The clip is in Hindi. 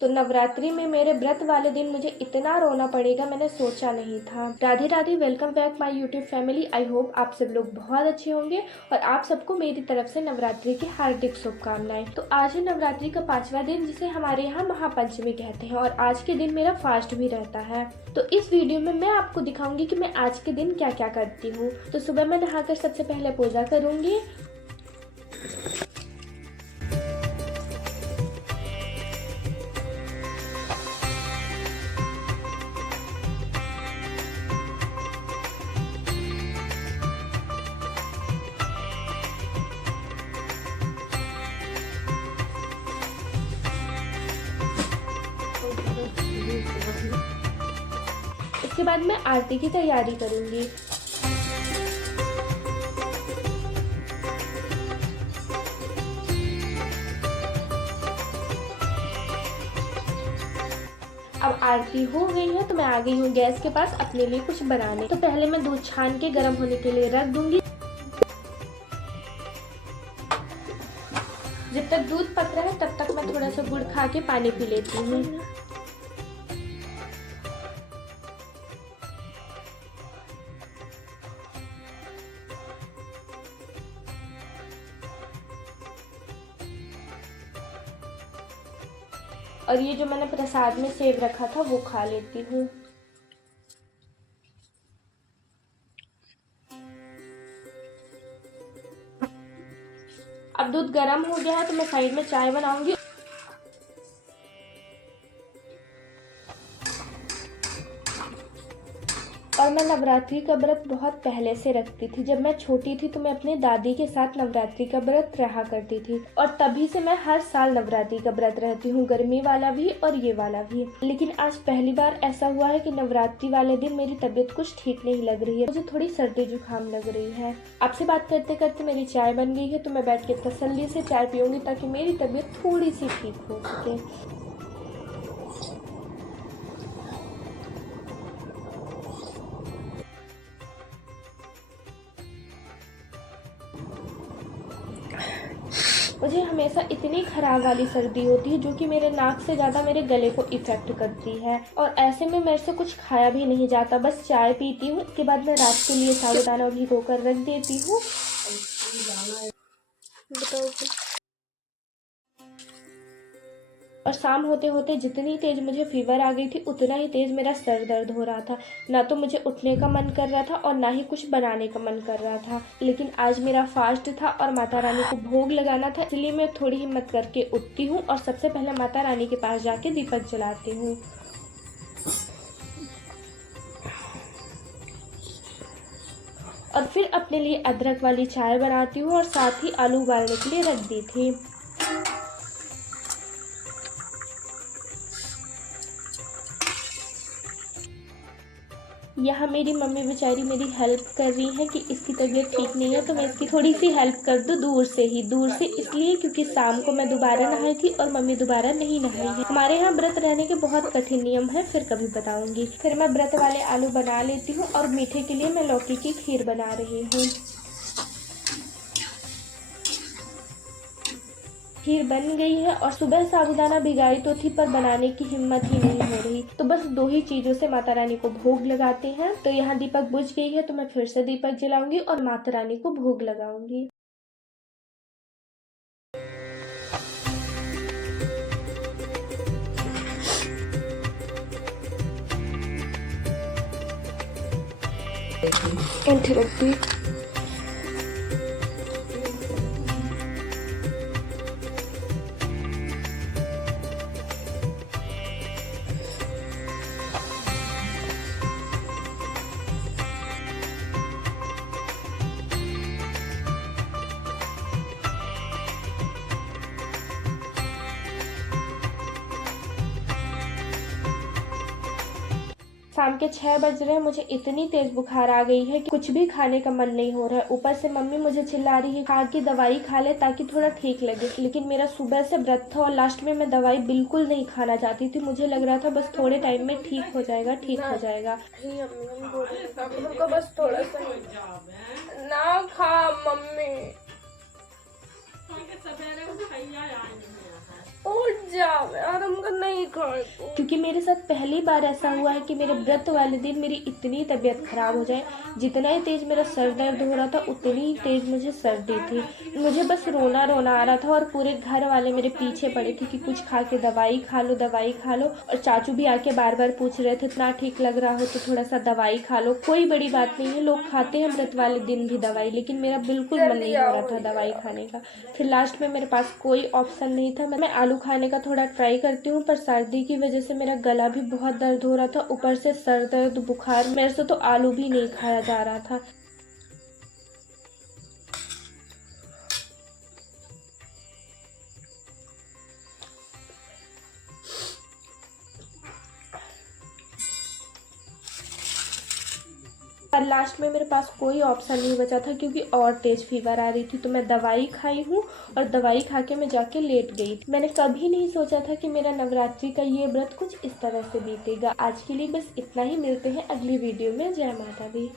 तो नवरात्रि में मेरे व्रत वाले दिन मुझे इतना रोना पड़ेगा, मैंने सोचा नहीं था। Radhe Radhe, welcome back my YouTube family. I hope आप सब लोग बहुत अच्छे होंगे और आप सबको मेरी तरफ से नवरात्रि की हार्दिक शुभकामनाएं। तो आज है नवरात्रि का 5वां दिन, जिसे हमारे यहाँ महापंचमी कहते हैं और आज के दिन मेरा फास्ट भी रहता है। तो इस वीडियो में मैं आपको दिखाऊंगी कि मैं आज के दिन क्या क्या करती हूँ। तो सुबह मैं नहाकर सबसे पहले पूजा करूंगी। इसके बाद मैं आरती की तैयारी करूंगी। अब आरती हो गई है तो मैं आ गई हूँ गैस के पास अपने लिए कुछ बनाने। तो पहले मैं दूध छान के गर्म होने के लिए रख दूंगी। जब तक दूध पक रहा है तब तक मैं थोड़ा सा गुड़ खा के पानी पी लेती हूँ। और ये जो मैंने प्रसाद में सेव रखा था वो खा लेती हूँ। अब दूध गर्म हो गया है तो मैं साइड में चाय बनाऊंगी। और मैं नवरात्रि का व्रत बहुत पहले से रखती थी। जब मैं छोटी थी तो मैं अपने दादी के साथ नवरात्रि का व्रत रहा करती थी और तभी से मैं हर साल नवरात्रि का व्रत रहती हूँ, गर्मी वाला भी और ये वाला भी। लेकिन आज पहली बार ऐसा हुआ है कि नवरात्रि वाले दिन मेरी तबीयत कुछ ठीक नहीं लग रही है, मुझे थोड़ी सर्दी जुकाम लग रही है। आपसे बात करते करते मेरी चाय बन गई है तो मैं बैठ के तसल्ली से चाय पीऊंगी ताकि मेरी तबीयत थोड़ी सी ठीक हो सके। मुझे हमेशा इतनी खराब वाली सर्दी होती है जो कि मेरे नाक से ज़्यादा मेरे गले को इफेक्ट करती है और ऐसे में मेरे से कुछ खाया भी नहीं जाता, बस चाय पीती हूँ। उसके बाद मैं रात के लिए साबूदाना भिगो कर रख देती हूँ। बताओ। और शाम होते होते जितनी तेज मुझे फीवर आ गई थी उतना ही तेज मेरा सर दर्द हो रहा था। ना तो मुझे उठने का मन कर रहा था और ना ही कुछ बनाने का मन कर रहा था। लेकिन आज मेरा फास्ट था और माता रानी को भोग लगाना था, इसलिए मैं थोड़ी हिम्मत करके उठती हूँ और सबसे पहले माता रानी के पास जाके दीपक जलाती हूँ। और फिर अपने लिए अदरक वाली चाय बनाती हूँ और साथ ही आलू उबालने के लिए रख दी थी। यहाँ मेरी मम्मी बेचारी मेरी हेल्प कर रही है कि इसकी तबीयत ठीक नहीं है तो मैं इसकी थोड़ी सी हेल्प कर दूँ दूर से इसलिए क्योंकि शाम को मैं दोबारा नहाई थी और मम्मी दोबारा नहीं नहाई है। हमारे यहाँ व्रत रहने के बहुत कठिन नियम है, फिर कभी बताऊंगी। फिर मैं व्रत वाले आलू बना लेती हूँ और मीठे के लिए मैं लौकी की खीर बना रही हूँ। खीर बन गई है और सुबह साबूदाना भिगाई तो थी पर बनाने की हिम्मत ही नहीं हो रही, तो बस दो ही चीजों से माता रानी को भोग लगाते हैं। तो यहाँ दीपक बुझ गई है तो मैं फिर से दीपक जलाऊंगी और माता रानी को भोग लगाऊंगी। रख दी। शाम के 6 बज रहे हैं, मुझे इतनी तेज बुखार आ गई है कि कुछ भी खाने का मन नहीं हो रहा है। ऊपर से मम्मी मुझे चिल्ला रही है खा की दवाई खा ले ताकि थोड़ा ठीक लगे। लेकिन मेरा सुबह से व्रत था और लास्ट में मैं दवाई बिल्कुल नहीं खाना चाहती थी। मुझे लग रहा था बस थोड़े टाइम में ठीक हो जाएगा, ठीक हो जाएगा। बस थोड़ा सा ना खा मम्मी। उठ जा, मैं आराम करना ही खाएगा। क्योंकि मेरे साथ पहली बार ऐसा हुआ है कि मेरे व्रत वाले दिन मेरी इतनी तबीयत खराब हो जाए। जितना ही तेज मेरा सर दर्द हो रहा था उतनी ही तेज मुझे सर्दी थी। मुझे बस रोना रोना आ रहा था और पूरे घर वाले मेरे पीछे पड़े थे कि कुछ खा के दवाई खा लो, दवाई खा लो। और चाचू भी आके बार बार पूछ रहे थे इतना ठीक लग रहा हो तो थोड़ा सा दवाई खा लो। कोई बड़ी बात नहीं है, लोग खाते हैं व्रत वाले दिन भी दवाई, लेकिन मेरा बिल्कुल मन नहीं हो रहा था दवाई खाने का। फिर लास्ट में मेरे पास कोई ऑप्शन नहीं था। मैं आलू खाने का थोड़ा ट्राई करती हूँ, पर सर्दी की वजह से मेरा गला भी बहुत दर्द हो रहा था, ऊपर से सर दर्द, बुखार, मेरे से तो आलू भी नहीं खाया जा रहा था। पर लास्ट में मेरे पास कोई ऑप्शन नहीं बचा था क्योंकि और तेज फीवर आ रही थी। तो मैं दवाई खाई हूँ और दवाई खा के मैं जाके लेट गई। मैंने कभी नहीं सोचा था कि मेरा नवरात्रि का ये व्रत कुछ इस तरह से बीतेगा। आज के लिए बस इतना ही, मिलते हैं अगली वीडियो में। जय माता दी।